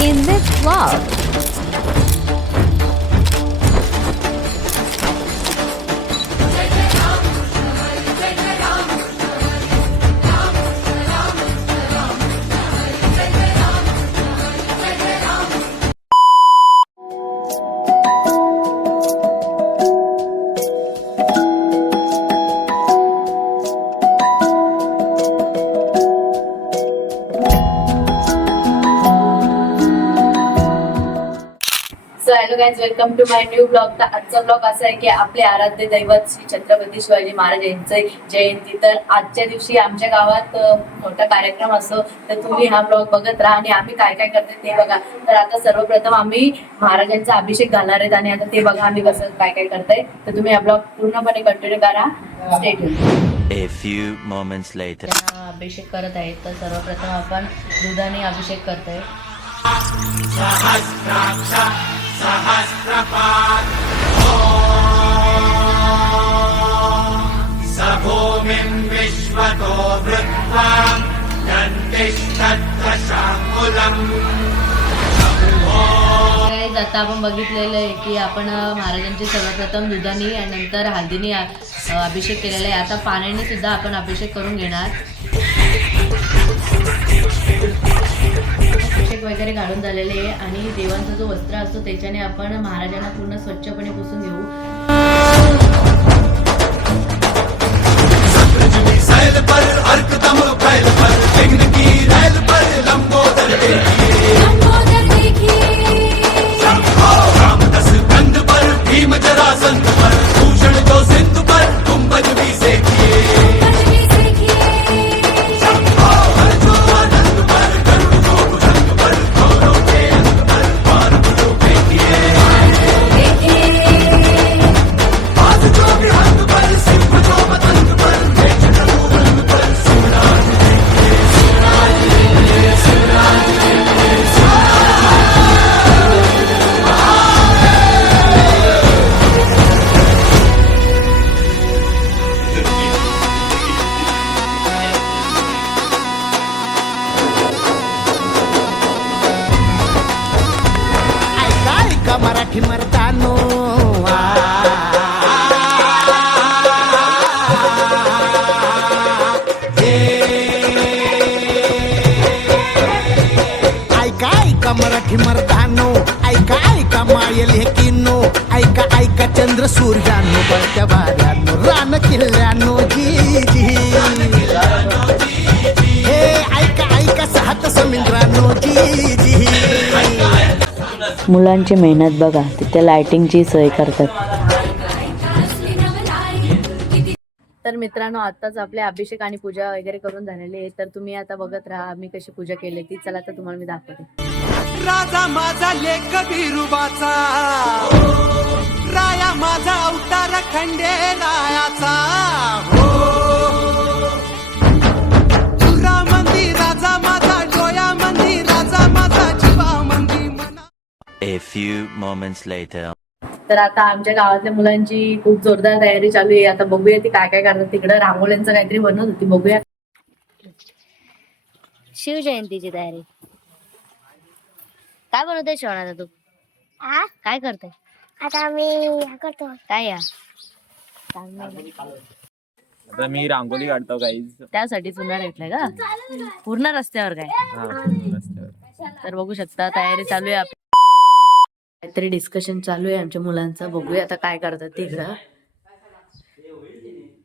in this vlog. So hello guys, welcome to my new blog. तर आजचा blog असा आहे की आपले आराध्य दैवत श्री छत्रपती शिवाजी महाराज यांचे जयंती. तर आजच्या दिवशी आमच्या गावात मोठा कार्यक्रम असतो, तर तुम्ही हा ब्लॉग बघत राहा आणि आम्ही काय काय करतो ते बघा. तर आता सर्वप्रथम आम्ही महाराजांचा अभिषेक घालणार आहेत आणि आता ते बघा आम्ही कसं काय काय करताय. तर तुम्ही हा ब्लॉग पूर्णपणे कंटिन्यू करा. Stay tune. A few moments later. अभिषेक करत आहेत. तर सर्वप्रथम आपण दुधाने अभिषेक करतोय. सभूमिं विश्वतो वृत्वा दन्तिष्ठत्र शाङ्कुलम्. आता आपण बघितलेलं आहे की आपण महाराजांचे सर्वप्रथम दुधाने आणि नंतर हळदीने अभिषेक केलेला आहे. आता पाण्याने सुद्धा आपण अभिषेक करून घेणार. अभिषेक वगैरे घालून झालेले आहे आणि देवांचा जो वस्त्र असतो त्याच्याने आपण महाराजांना पूर्ण स्वच्छपणे पुसून घेऊ. मराठी मर्दानो ऐका ऐका मराठी मर्दानो, ऐका ऐका मायल हे किनो, ऐका ऐका चंद्र सूर्यानो, बळत्या वाऱ्यानो, रान किल्ल्यानो जी जी. हे ऐका ऐका सात समुद्रानो जी जी. मुलांची मेहनत बघा, तिथे लाइटिंगची सोय करतात. तर मित्रांनो, आताच आपले अभिषेक आणि पूजा वगैरे करून झालेले आहे. तर तुम्ही आता बघत राहा आम्ही कशी पूजा केली ती. चला तर तुम्हाला मी दाखवते. राजा माझा लेख बिरुबाचा, राया माझा अवतार खंडेरायाचा. तुरा मंदी राजा माझा, डोया मंदी राजा माझा, जीवा मंदी मना. A few moments later. तर आता आमच्या गावातल्या मुलांची खूप जोरदार तयारी चालू आहे. आता बघूया ती काय काय करतात. तिकडं रांगोळ्यांचं काहीतरी बनवत होती, बघूया. शिवजयंतीची तयारी काय बनवते श्रवण? तू काय करते आता आम्ही करतो काय या? आता मी रांगोळी काढतो गाईज. त्यासाठी चुना घेतलाय का पूर्ण रस्त्यावर काय? तर बघू शकता तयारी चालू आहे. काहीतरी डिस्कशन चालू आहे आमच्या मुलांचं. बघूया आता काय करतात ते. इकडं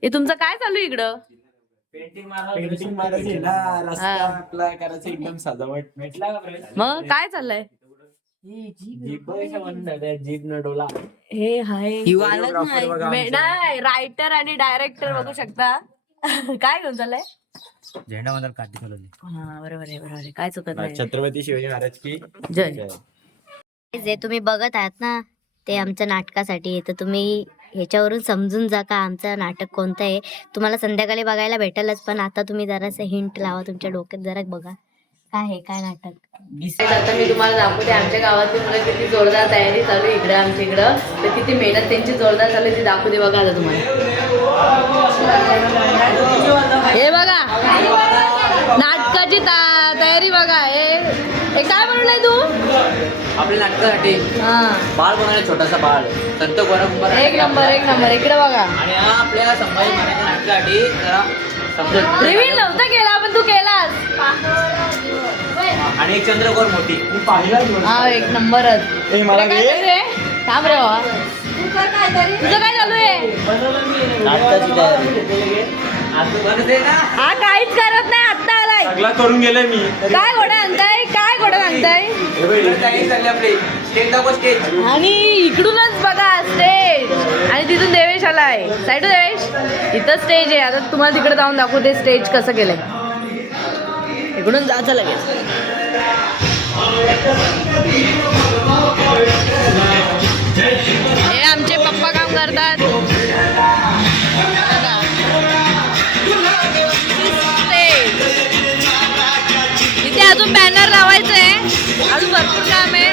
हे तुमचं काय चालू आहे इकडं? पेंटिंग मारायची ना, रस्ता अप्लाय करायचं एकदम सजावट. मग काय चाललंय? जीप न डोला. हे हाय नाही रायटर आणि डायरेक्टर बघू शकता. काय घेऊन चाललंय? झेंडा मंदर काठी चालवली. हा बरोबर आहे बरोबर आहे. काय चुकत नाही. छत्रपती शिवाजी महाराज की जय. जे तुम्ही बघत आहात ना ते आमच्या नाटकासाठी आहे. तर तुम्ही ह्याच्यावरून समजून जा का आमचं नाटक कोणतं आहे. तुम्हाला संध्याकाळी बघायला भेटेलच, पण आता तुम्ही जरासं हिंट लावा तुमच्या डोक्यात, जरा बघा काय आहे काय नाटक. आता मी तुम्हाला दाखवते आमच्या गावातली मुलं किती जोरदार तयारी चालू आहे इकडे आमच्या इकडं. तर किती मेहनत त्यांची जोरदार चालू आहे ती दाखवते बघा आता तुम्हाला. हे बघा नाटकाची तयारी बघा. हे काय बनवलंय तू? आपल्या नाटकासाठी बाळ बनवलं, छोटासा बाळ संत गोरा एक नंबर इकडे बघा. आणि हा आपल्या संभाजी महाराजांच्या नाटकासाठी जरा समजत रिव्हील नव्हता केला पण तू केलास. आणि एक चंद्रकोर मोठी हा एक नंबरच. मला काय चालू आहे? थांब रे बाबा. तुझं काय चालू आहे? हा काहीच करत नाही, आत्ता आलाय. सगळा करून गेलाय मी. काय घोडा आणताय? काय घोडा आणताय? आपले स्टेज दाखव, स्टेज. आणि इकडूनच बघा स्टेज, आणि तिथून देवेश आलाय. साईड देवेश, इथं स्टेज आहे. आता तुम्हाला तिकडे जाऊन दाखवते स्टेज कसं केलंय. इकडून जायचं लगेच. हे आमचे पप्पा काम करतात. बघा. स्टेज. इथे अजून बॅनर लावायचं आहे, अजून भरपूर काम आहे.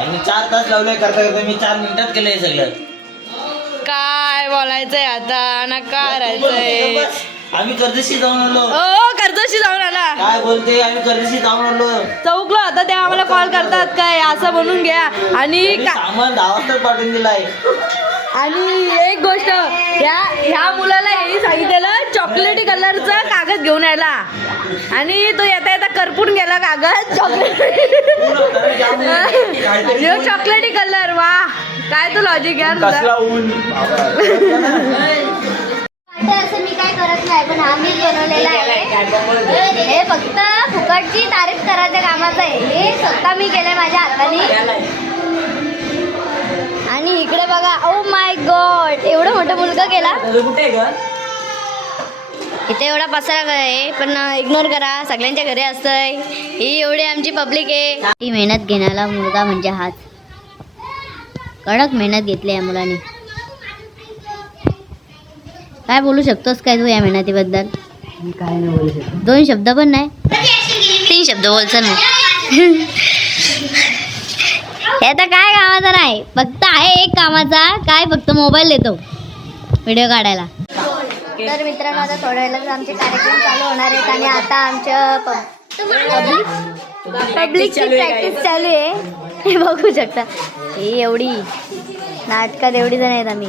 आणि 4 तास लावले करता करता मी 4 मिनिटात केलंय सगळं. काय बोलायचंय आता, नका राहायचंय. आम्ही कर्जशी जाऊन आलो. हो कर्जशी जाऊन आला. काय बोलते, आम्ही कर्जशी जाऊन आलो. चौकलो आता ते आम्हाला कॉल करतात काय असं बनवून घ्या. आणि सामान 10 वाजता पाठवून दिलाय. आणि एक गोष्ट, ह्या मुलाला हेही सांगितलेलं चॉकलेटी कलरचा कागद घेऊन यायला, आणि तो येता येता करपून गेला कागद. चॉकलेटी कलर. वा काय तू लॉजिक यार तुझा. असं मी काय करत नाही, पण हा मीच बनवलेला आहे. हे फक्त फुकटची तारीफ करायच्या कामाचं आहे. हे स्वतः मी केलंय माझ्या हाताने. आणि इकडे बघा, ओ माय गॉड, एवढं मोठं मुलगा केला. इथे एवढा पसारा आहे, पण इग्नोर करा, सगळ्यांच्या घरी असतंय. ही एवढी आमची पब्लिक आहे. ही मेहनत घेण्याला मुलगा म्हणजे हाच. कडक मेहनत घेतली या मुलाने. काय बोलू शकतोस काय तू या मेहनतीबद्दल? काय नाही बोलू शकतो. 2 शब्द पण नाही, 3 शब्द बोलचं नाही. हे तर काय कामाचा नाही, फक्त आहे एक कामाचा. काय फक्त मोबाईल देतो व्हिडिओ काढायला. तर मित्रांनो, आता थोड्या वेळात आमचे कार्यक्रम चालू होणार आहेत. आणि आता आमच्या पब्लिकची प्रॅक्टिस चालू आहे. हे बघू शकता. ही एवढी नाटकात एवढी जण आहेत आम्ही.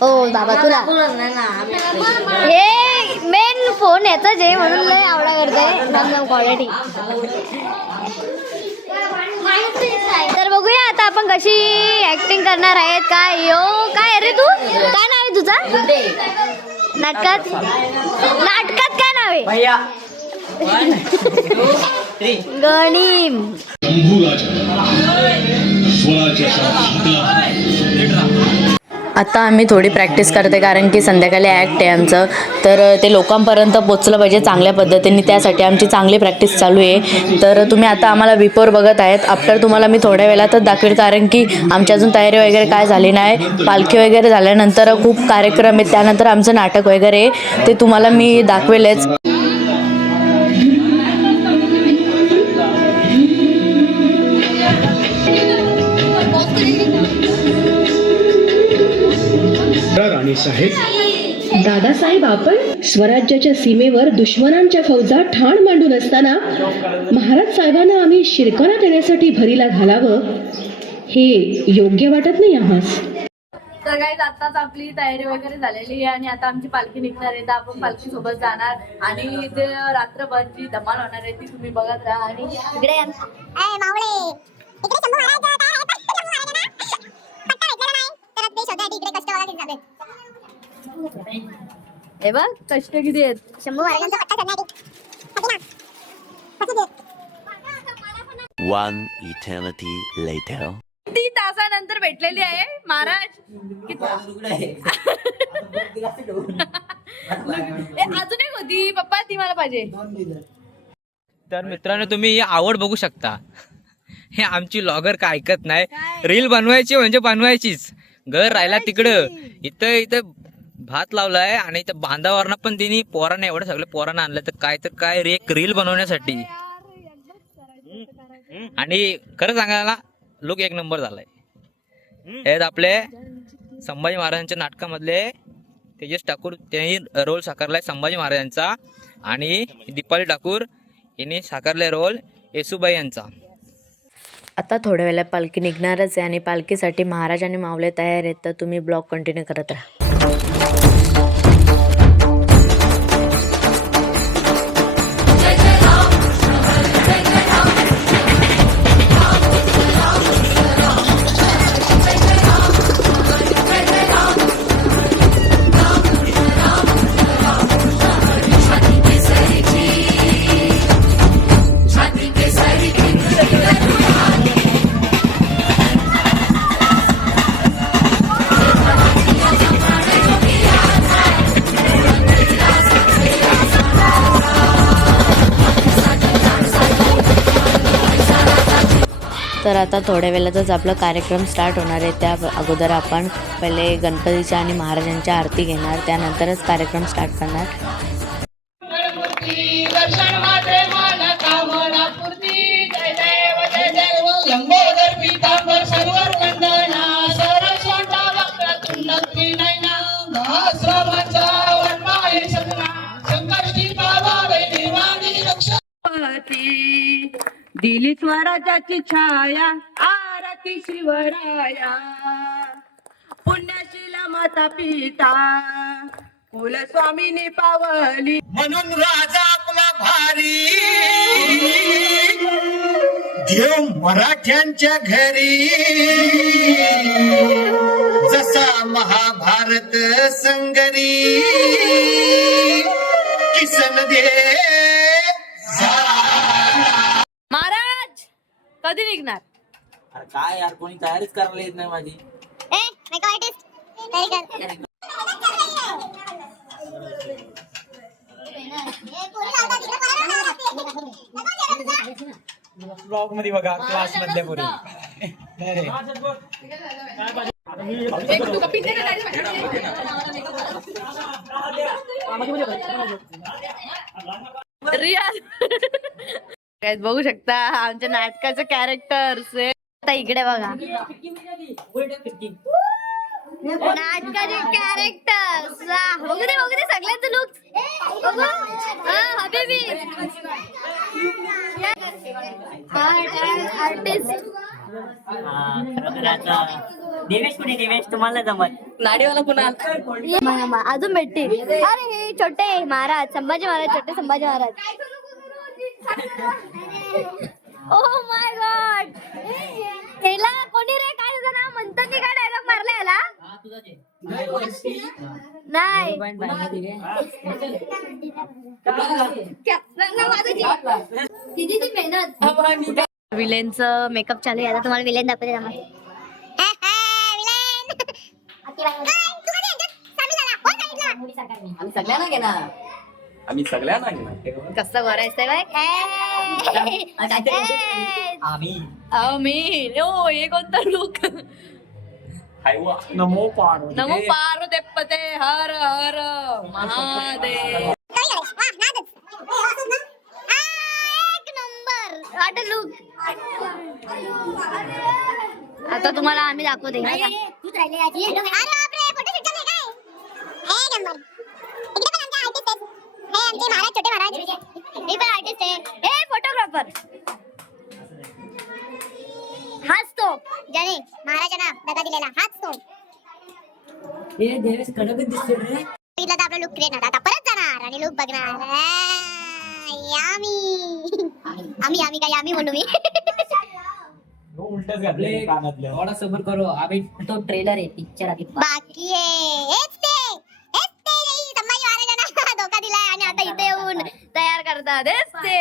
हो बाबा, तुला हे मेन फोन याचाच आहे म्हणून लय आवडा करतोय क्वालिटी. तर बघूया आता आपण कशी ऍक्टिंग करणार आहेत. काय काय रे तू, काय नाव आहे तुझं नाटकात? काय नाव आहे? गणिम. आता आम्ही थोडी प्रॅक्टिस करते, कारण की संध्याकाळी ॲक्ट आहे आमचं. तर ते लोकांपर्यंत पोचलं पाहिजे चांगल्या पद्धतीने, त्यासाठी आमची चांगली प्रॅक्टिस चालू आहे. तर तुम्ही आता आम्हाला बिफोर बघत आहेत. आफ्टर तुम्हाला मी थोड्या वेळातच दाखवेल, कारण की आमची अजून तयारी वगैरे काय झाली नाही. पालखी वगैरे झाल्यानंतर खूप कार्यक्रम आहेत, त्यानंतर आमचं नाटक वगैरे आहे, ते तुम्हाला मी दाखवेलच. दादासाहेब, आपण स्वराज्याच्या सीमेवर दुश्मनांच्या फौजा ठाण मांडून असताना महाराज साहेबांना आम्ही शिरकारा देण्यासाठी भरीला घालावं, हे योग्य वाटत नाही आम्हास. तर काय, आताच आपली तयारी वगैरे झालेली आहे, आणि आता आमची पालखी निघणार आहे. तर आपण पालखी सोबत जाणार, आणि इथे रात्रभर जी धमाल होणार आहे ती तुम्ही बघत राहा. आणि इकडे हे बघ कष्ट किती आहेत. शंभू महाराजांचा 1 eternity later. किती तासानंतर भेटलेली आहे महाराज. अजून एक होती पप्पा, ती मला पाहिजे. तर मित्रांनो, तुम्ही ही आवड बघू शकता. हे आमची लॉगर काय ऐकत नाही. रील बनवायची म्हणजे बनवायचीच. घर राहिला तिकडं, इथं भात लावलाय, आणि इथं बांधावरनं पण तिने पोरांना, एवढं सगळं पोरांना आणलं तर काय एक रील बनवण्यासाठी. आणि खरं सांगायला लुक एक नंबर झालाय. हे आपले संभाजी महाराजांच्या नाटकामधले तेजस ठाकूर, त्यांनी रोल साकारलाय संभाजी महाराजांचा. आणि दीपाली ठाकूर हिने साकारले रोल येसुबाई यांचा. आता थोड्या वेळा पालखी निघणारच आहे आणि पालखीसाठी महाराज आणि मावले तयार आहेत, तर तुम्ही ब्लॉग कंटिन्यू करत राहा. तर आता थोड्या वेळातच आपला कार्यक्रम स्टार्ट होणार आहे. त्या अगोदर आपण पहिले गणपतीच्या आणि महाराजांच्या आरती घेणार, त्यानंतरच कार्यक्रम स्टार्ट करणार. दिली स्वराजाची छाया आरती शिवराया पुण्यशीला माता पिता कुलस्वामीने पावली म्हणून राजा आपला भारी देव मराठ्यांच्या घरी जसा महाभारत संगरी किसन दे. महाराज कधी निघणार? अरे काय यार, कोणी तयारीच करायला येत नाही माझी. ब्लॉग मध्ये बघा क्लास मधल्या पोरी. रियल Guys, बघू शकता आमच्या नाटकाचं कॅरेक्टर्स. आता इकडे बघा नाटकाचे कॅरेक्टर्स. बघू दे सगळ्यांचं लुक. हबीबी आर्टिस्ट देवेश तुम्हाला जमत नाडीवाला पुन्हा अजून भेटतील. अरे हे छोटे महाराज संभाजी महाराज, छोटे Sambhaji Maharaj. Oh my God, त्याला कोणी रे काय तुझं नाव म्हणतो की काय डायलॉग मारला याला? नाही मेहनत. विलेनचं मेकअप चालू आहे. आता तुम्हाला विलेन दाखवते. आम्ही सगळ्यांना घेणार. कसं भरायचंय आम्ही ओ हे कोणता लुक. नमो पार्वती. नमो पार्वती हर हर महादेव. एक नंबर वाट लुक. आता तुम्हाला आम्ही दाखवते. महाराज छोटे महाराज मी पण आर्टिस्ट आहे. हे फोटोग्राफर हाच तो ज्याने महाराजांना दगा दिलेला, हाच तो. तिला तर आपला लुक क्रिएट होता. आता परत जाणार आणि लुक बघणार. आम्ही काय आम्ही म्हणू मी. उलटच घातले कानातले. थोडा सबर करो, अभी तो ट्रेलर आहे पिक्चर अभी बाकी आहे. हेच ते संभाजी महाराजांना धोका दिलाय आणि आता इथे येऊन तयार करतात. हेच ते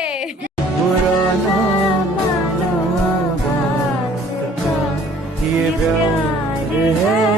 ये प्यार है